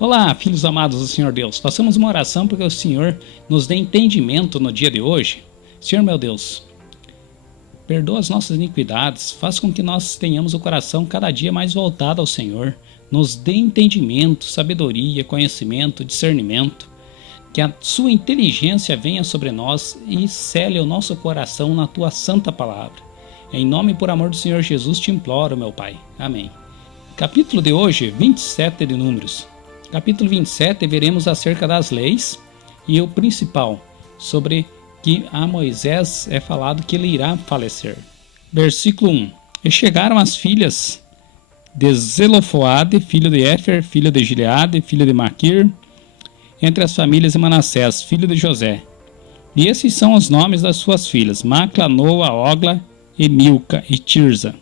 Olá, filhos amados do Senhor Deus. Façamos uma oração para que o Senhor nos dê entendimento no dia de hoje. Senhor meu Deus, perdoa as nossas iniquidades, faz com que nós tenhamos o coração cada dia mais voltado ao Senhor. Nos dê entendimento, sabedoria, conhecimento, discernimento. Que a sua inteligência venha sobre nós e cele o nosso coração na tua santa palavra. Em nome e por amor do Senhor Jesus te imploro, meu Pai. Amém. Capítulo de hoje, 27 de Números. Capítulo 27, veremos acerca das leis e o principal, sobre que a Moisés é falado que ele irá falecer. Versículo 1. E chegaram as filhas de Zelofoade, filho de Éfer, filho de Gileade, filho de Maquir, entre as famílias de Manassés, filho de José. E esses são os nomes das suas filhas, Macla, Noa, Ogla, e Milca e Tirza.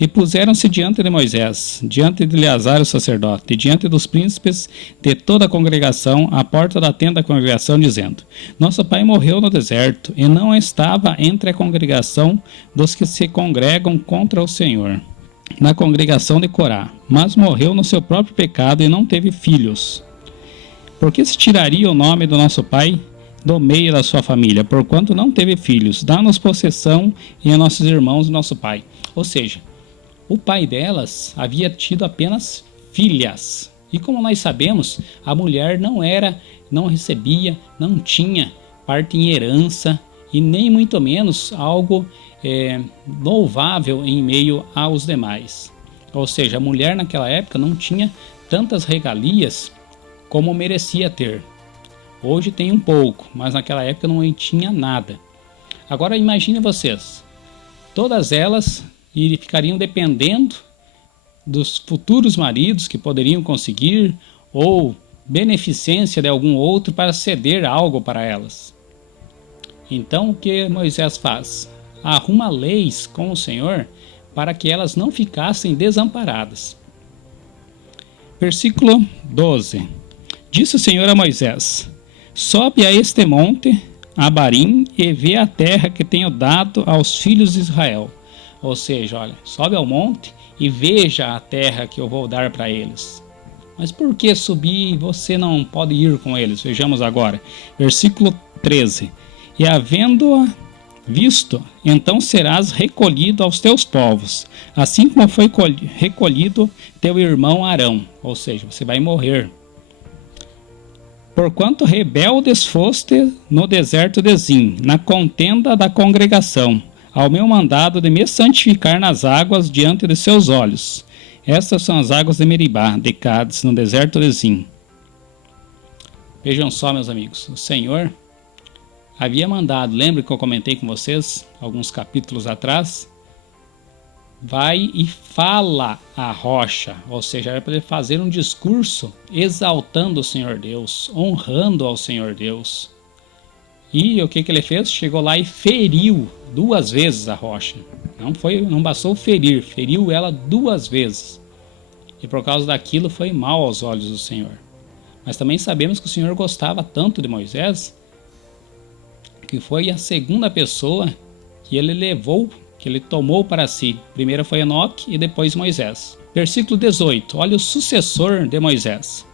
E puseram-se diante de Moisés, diante de Eleazar o sacerdote, e diante dos príncipes de toda a congregação, à porta da tenda da congregação, dizendo: Nosso pai morreu no deserto, e não estava entre a congregação dos que se congregam contra o Senhor, na congregação de Corá, mas morreu no seu próprio pecado e não teve filhos. Por que se tiraria o nome do nosso pai do meio da sua família, porquanto não teve filhos? Dá-nos possessão e a nossos irmãos e nosso pai. Ou seja, o pai delas havia tido apenas filhas. E como nós sabemos, a mulher não recebia, não tinha parte em herança e nem muito menos algo louvável em meio aos demais. Ou seja, a mulher naquela época não tinha tantas regalias como merecia ter. Hoje tem um pouco, mas naquela época não tinha nada. Agora imagine vocês, todas elas ficariam dependendo dos futuros maridos que poderiam conseguir ou beneficência de algum outro para ceder algo para elas. Então o que Moisés faz? Arruma leis com o Senhor para que elas não ficassem desamparadas. Versículo 12. Disse o Senhor a Moisés: Sobe a este monte, Abarim, e vê a terra que tenho dado aos filhos de Israel. Ou seja, olha, sobe ao monte e veja a terra que eu vou dar para eles. Mas por que subir e você não pode ir com eles? Vejamos agora. Versículo 13. E havendo-a visto, então serás recolhido aos teus povos, assim como foi recolhido teu irmão Arão. Ou seja, você vai morrer. Porquanto rebeldes foste no deserto de Zim, na contenda da congregação, ao meu mandado de me santificar nas águas diante de seus olhos. Estas são as águas de Meribá, de Cádiz, no deserto de Zim. Vejam só, meus amigos, o Senhor havia mandado, lembra que eu comentei com vocês alguns capítulos atrás? Vai e fala a rocha, ou seja, era para ele fazer um discurso exaltando o Senhor Deus, honrando ao Senhor Deus. E o que ele fez? Chegou lá e feriu 2 vezes a rocha. Não bastou ferir, feriu ela 2 vezes. E por causa daquilo foi mal aos olhos do Senhor. Mas também sabemos que o Senhor gostava tanto de Moisés, que foi a segunda pessoa que ele levou, que ele tomou para si. Primeiro foi Enoque e depois Moisés. Versículo 18. Olha o sucessor de Moisés.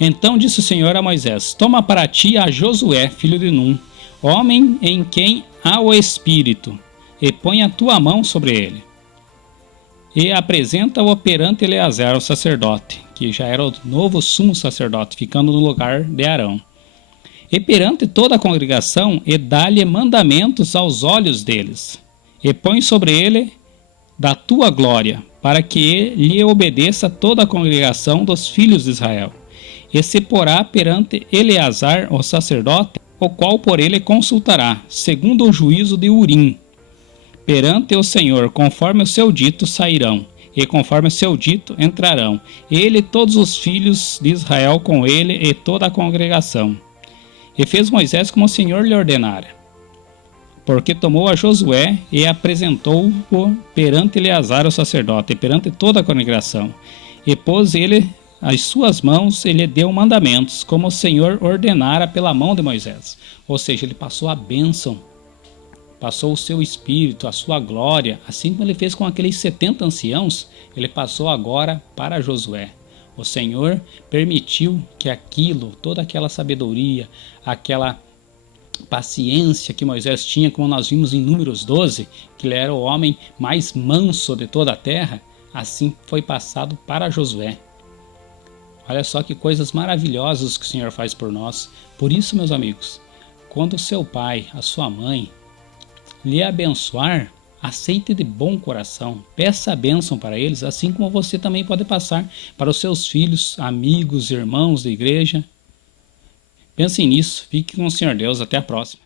Então disse o Senhor a Moisés: Toma para ti a Josué, filho de Num, homem em quem há o Espírito, e põe a tua mão sobre ele. E apresenta-o perante Eleazar, o sacerdote, que já era o novo sumo sacerdote, ficando no lugar de Arão. E perante toda a congregação, e dá-lhe mandamentos aos olhos deles, e põe sobre ele da tua glória, para que lhe obedeça toda a congregação dos filhos de Israel. E se porá perante Eleazar, o sacerdote, o qual por ele consultará, segundo o juízo de Urim. Perante o Senhor, conforme o seu dito sairão, e conforme o seu dito entrarão, ele e todos os filhos de Israel com ele e toda a congregação. E fez Moisés como o Senhor lhe ordenara, porque tomou a Josué e apresentou-o perante Eleazar o sacerdote, e perante toda a congregação, e pôs ele as suas mãos, ele deu mandamentos, como o Senhor ordenara pela mão de Moisés. Ou seja, ele passou a bênção, passou o seu espírito, a sua glória, assim como ele fez com aqueles 70 anciãos, ele passou agora para Josué. O Senhor permitiu que aquilo, toda aquela sabedoria, aquela paciência que Moisés tinha, como nós vimos em Números 12, que ele era o homem mais manso de toda a terra, assim foi passado para Josué. Olha só que coisas maravilhosas que o Senhor faz por nós. Por isso, meus amigos, quando o seu pai, a sua mãe, lhe abençoar, aceite de bom coração, peça a bênção para eles, assim como você também pode passar para os seus filhos, amigos, irmãos da igreja. Pensem nisso, fique com o Senhor Deus, até a próxima.